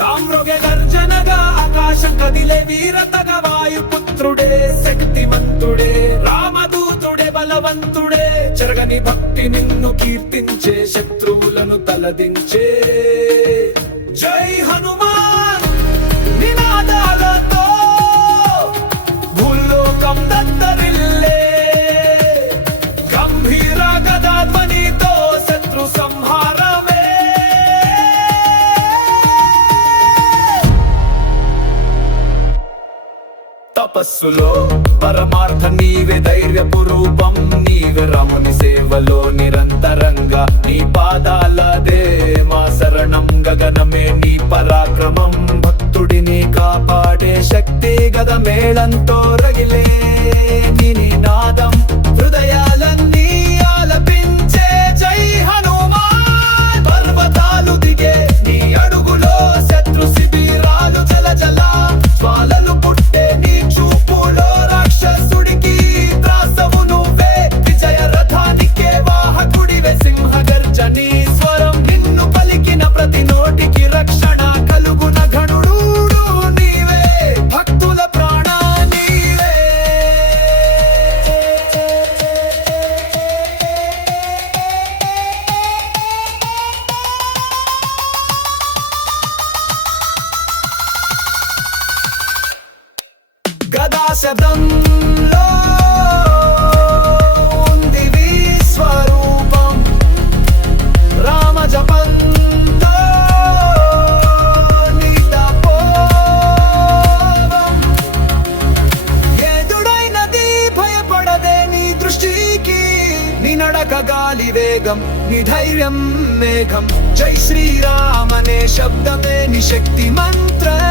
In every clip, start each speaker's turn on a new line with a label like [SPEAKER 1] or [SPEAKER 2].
[SPEAKER 1] దామ్రోగే గర్జనగా ఆకాశం కదిలే వీరతగ వాయుపుత్రుడే శక్తిమంతుడే రామదూతుడే బలవంతుడే చెరగని భక్తి నిన్ను కీర్తించే శత్రువులను తలదించే జై హనుమాన్ తపస్సులో పరమార్థ నీవే ధైర్యపు రూపం నీవే రముని సేవలో నిరంతరంగా నీ పాదాలదే మా శరణం గగనమే నీ పరాక్రమం. భక్తుడిని కాపాడే శక్తి గద మేళంతో రగిలే నీ నాదం. శబ్దంలో ఉంది విశ్వరూపం. రామ జపంతో ఎదుడైనది భయపడదే నీ దృష్టికి. నీ గాలి వేగం నిధైర్యం మేఘం. జై శ్రీరామనే శబ్దమే నిశక్తి మంత్ర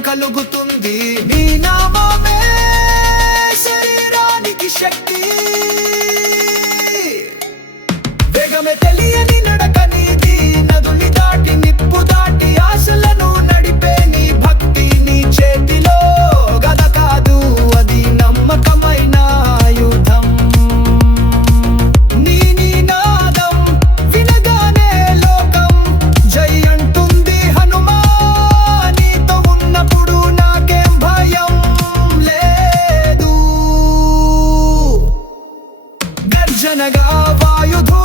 [SPEAKER 1] కలుగుతుంది. నీ నామమే శరీరానికి శక్తి. వేగమే తెలియని నడక నీది నదుని దాటి నిప్పు దాటి ఆశలను of all you.